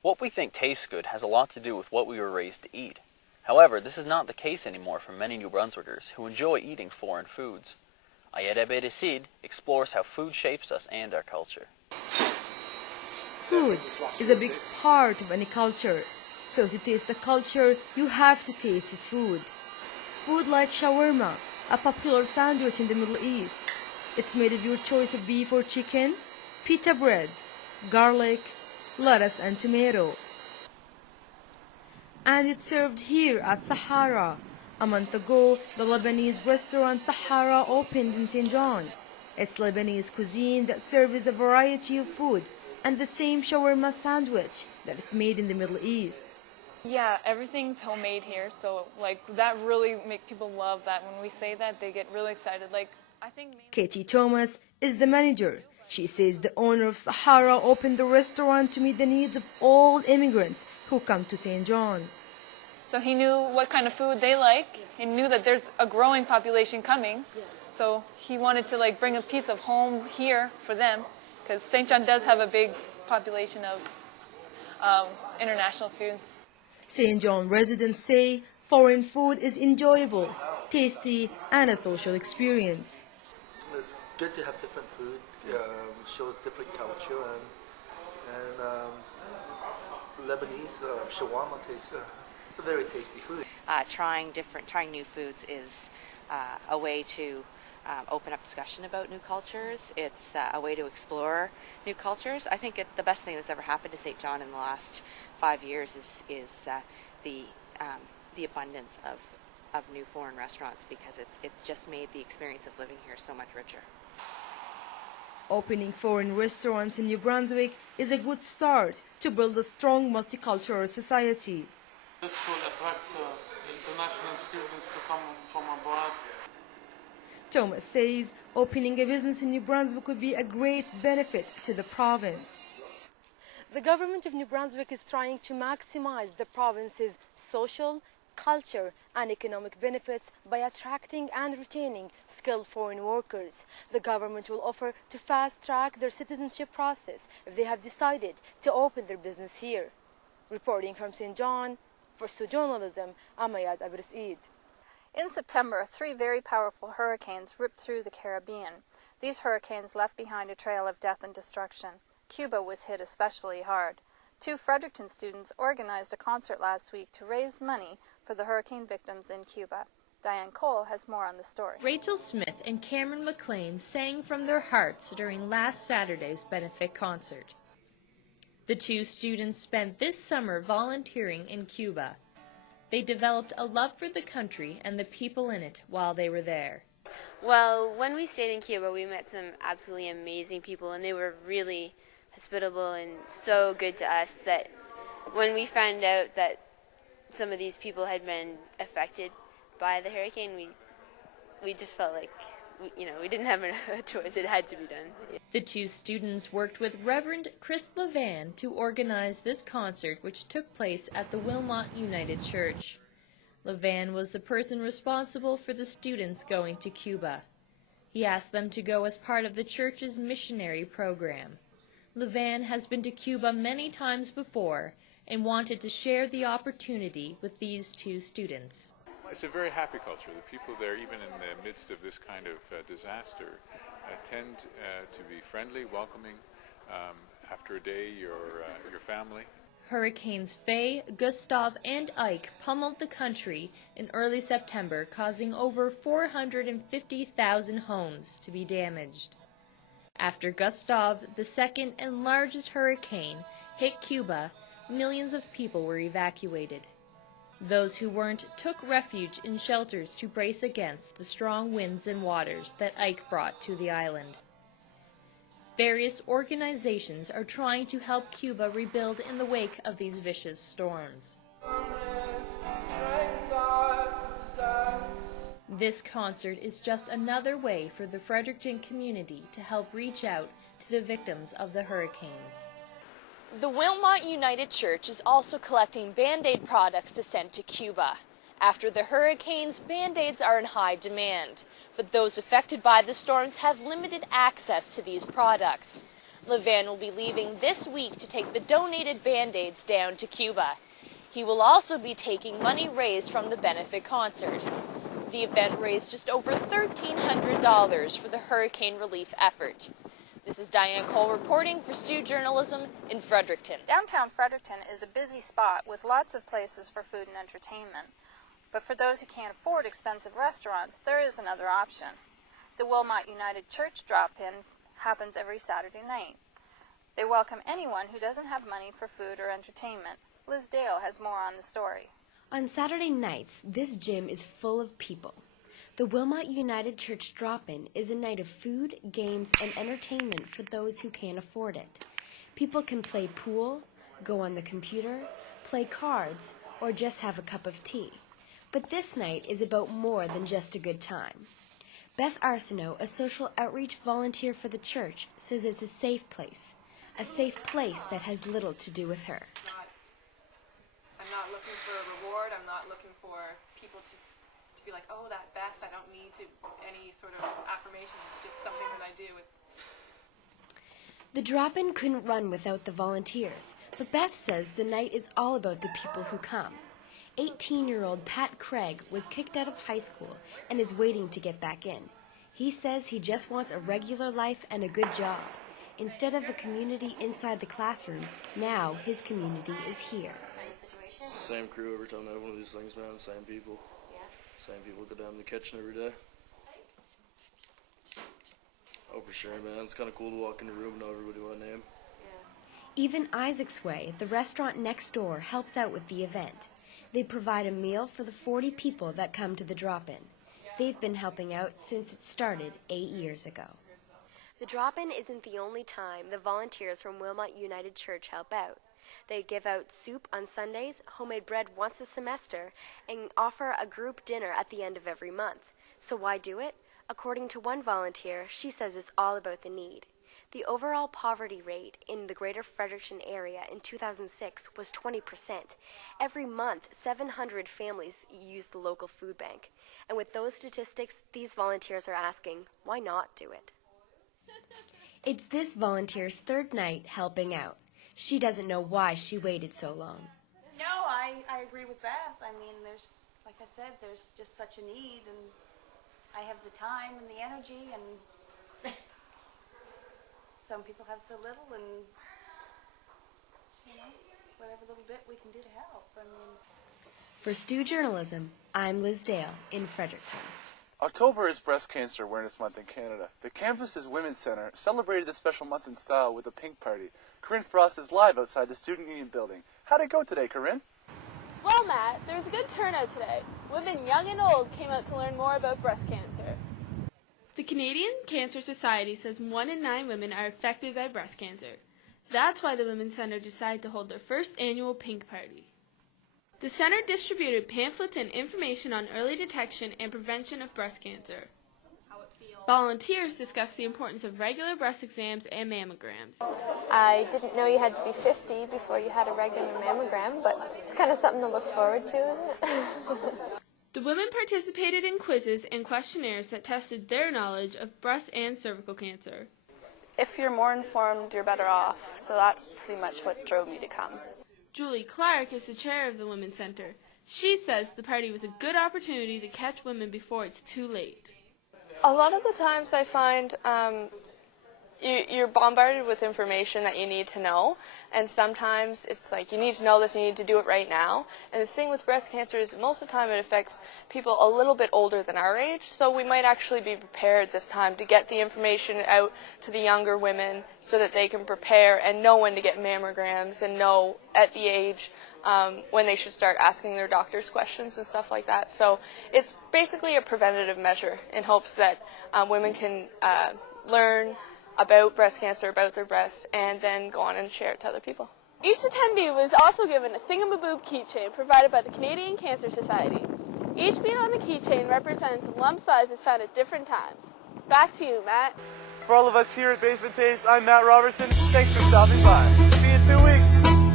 What we think tastes good has a lot to do with what we were raised to eat. However, this is not the case anymore for many New Brunswickers who enjoy eating foreign foods. Ayeda Bedesid explores how food shapes us and our culture. Food is a big part of any culture, so to taste the culture, you have to taste its food. Food like shawarma, a popular sandwich in the Middle East. It's made of your choice of beef or chicken, pita bread, garlic, lettuce and tomato. And it's served here at Sahara. A month ago, the Lebanese restaurant Sahara opened in St. John. It's Lebanese cuisine that serves a variety of food and the same shawarma sandwich that is made in the Middle East. Yeah, everything's homemade here, so like that really makes people love that. When we say that, they get really excited. I think Katie Thomas is the manager. She says the owner of Sahara opened the restaurant to meet the needs of all immigrants who come to St. John. So he knew what kind of food they like. He knew that there's a growing population coming. So he wanted to bring a piece of home here for them, because St. John does have a big population of international students. St. John residents say foreign food is enjoyable, tasty, and a social experience. It's good to have different food, shows different culture, and Lebanese shawarma tastes. It's a very tasty food. Trying new foods is a way to open up discussion about new cultures. It's a way to explore new cultures. I think the best thing that's ever happened to St. John in the last 5 years is the abundance of new foreign restaurants, because it's just made the experience of living here so much richer. Opening foreign restaurants in New Brunswick is a good start to build a strong multicultural society. This will attract international students to come from abroad. Thomas says opening a business in New Brunswick would be a great benefit to the province. The government of New Brunswick is trying to maximize the province's social, culture and economic benefits by attracting and retaining skilled foreign workers. The government will offer to fast-track their citizenship process if they have decided to open their business here. Reporting from St. John, for Sioux Journalism, I'm Ayed Abresid. In September, 3 very powerful hurricanes ripped through the Caribbean. These hurricanes left behind a trail of death and destruction. Cuba was hit especially hard. 2 Fredericton students organized a concert last week to raise money for the hurricane victims in Cuba. Diane Cole has more on the story. Rachel Smith and Cameron McLean sang from their hearts during last Saturday's benefit concert. The 2 students spent this summer volunteering in Cuba. They developed a love for the country and the people in it while they were there. Well, when we stayed in Cuba, we met some absolutely amazing people, and they were really hospitable and so good to us that when we found out that some of these people had been affected by the hurricane, we just felt like, we didn't have a choice. It had to be done. The 2 students worked with Reverend Chris Levan to organize this concert, which took place at the Wilmot United Church. Levan was the person responsible for the students going to Cuba. He asked them to go as part of the church's missionary program. Levan has been to Cuba many times before and wanted to share the opportunity with these 2 students. It's a very happy culture. The people there, even in the midst of this kind of disaster, tend to be friendly, welcoming. After a day, your family. Hurricanes Faye, Gustav, and Ike pummeled the country in early September, causing over 450,000 homes to be damaged. After Gustav, the second and largest hurricane, hit Cuba, millions of people were evacuated. Those who weren't took refuge in shelters to brace against the strong winds and waters that Ike brought to the island. Various organizations are trying to help Cuba rebuild in the wake of these vicious storms. This concert is just another way for the Fredericton community to help reach out to the victims of the hurricanes. The Wilmot United Church is also collecting Band-Aid products to send to Cuba. After the hurricanes, Band-Aids are in high demand, but those affected by the storms have limited access to these products. Levan will be leaving this week to take the donated Band-Aids down to Cuba. He will also be taking money raised from the benefit concert. The event raised just over $1,300 for the hurricane relief effort. This is Diane Cole reporting for Stu Journalism in Fredericton. Downtown Fredericton is a busy spot with lots of places for food and entertainment. But for those who can't afford expensive restaurants, there is another option. The Wilmot United Church drop-in happens every Saturday night. They welcome anyone who doesn't have money for food or entertainment. Liz Dale has more on the story. On Saturday nights, this gym is full of people. The Wilmot United Church drop-in is a night of food, games, and entertainment for those who can't afford it. People can play pool, go on the computer, play cards, or just have a cup of tea. But this night is about more than just a good time. Beth Arsenault, a social outreach volunteer for the church, says it's a safe place that has little to do with her. I'm not looking for a reward. I'm not looking for people to be like, oh, that Beth, I don't need any sort of affirmation. It's just something that I do. The drop-in couldn't run without the volunteers, but Beth says the night is all about the people who come. 18-year-old Pat Craig was kicked out of high school and is waiting to get back in. He says he just wants a regular life and a good job. Instead of a community inside the classroom, now his community is here. It's the same crew every time I have one of these things, man. Same people. Same people go down to the kitchen every day. Oh, for sure, man. It's kind of cool to walk in the room and know everybody by name. Even Isaac's Way, the restaurant next door, helps out with the event. They provide a meal for the 40 people that come to the drop-in. They've been helping out since it started 8 years ago. The drop-in isn't the only time the volunteers from Wilmot United Church help out. They give out soup on Sundays, homemade bread once a semester, and offer a group dinner at the end of every month. So why do it? According to one volunteer, she says it's all about the need. The overall poverty rate in the Greater Fredericton area in 2006 was 20%. Every month, 700 families use the local food bank. And with those statistics, these volunteers are asking, why not do it? It's this volunteer's third night helping out. She doesn't know why she waited so long. No, I agree with Beth. I mean, like I said, there's just such a need, and I have the time and the energy, and some people have so little, and whatever little bit we can do to help. I mean. For Stu Journalism, I'm Liz Dale in Fredericton. October is Breast Cancer Awareness Month in Canada. The campus's Women's Centre celebrated this special month in style with a pink party. Corinne Frost is live outside the Student Union building. How'd it go today, Corinne? Well, Matt, there was a good turnout today. Women young and old came out to learn more about breast cancer. The Canadian Cancer Society says 1 in 9 women are affected by breast cancer. That's why the Women's Centre decided to hold their first annual pink party. The Centre distributed pamphlets and information on early detection and prevention of breast cancer. Volunteers discussed the importance of regular breast exams and mammograms. I didn't know you had to be 50 before you had a regular mammogram, but it's kind of something to look forward to, isn't it? The women participated in quizzes and questionnaires that tested their knowledge of breast and cervical cancer. If you're more informed, you're better off, so that's pretty much what drove me to come. Julie Clark is the chair of the Women's Centre. She says the party was a good opportunity to catch women before it's too late. A lot of the times I find you're bombarded with information that you need to know, and sometimes it's like you need to know this, you need to do it right now. And the thing with breast cancer is most of the time it affects people a little bit older than our age, so we might actually be prepared this time to get the information out to the younger women so that they can prepare and know when to get mammograms and know at the age when they should start asking their doctors questions and stuff like that. So it's basically a preventative measure in hopes that women can learn about breast cancer, about their breasts, and then go on and share it to other people. Each attendee was also given a Thingamaboob keychain provided by the Canadian Cancer Society. Each bead on the keychain represents lump sizes found at different times. Back to you, Matt. For all of us here at Basement Tapes, I'm Matt Robertson. Thanks for stopping by. See you in 2 weeks.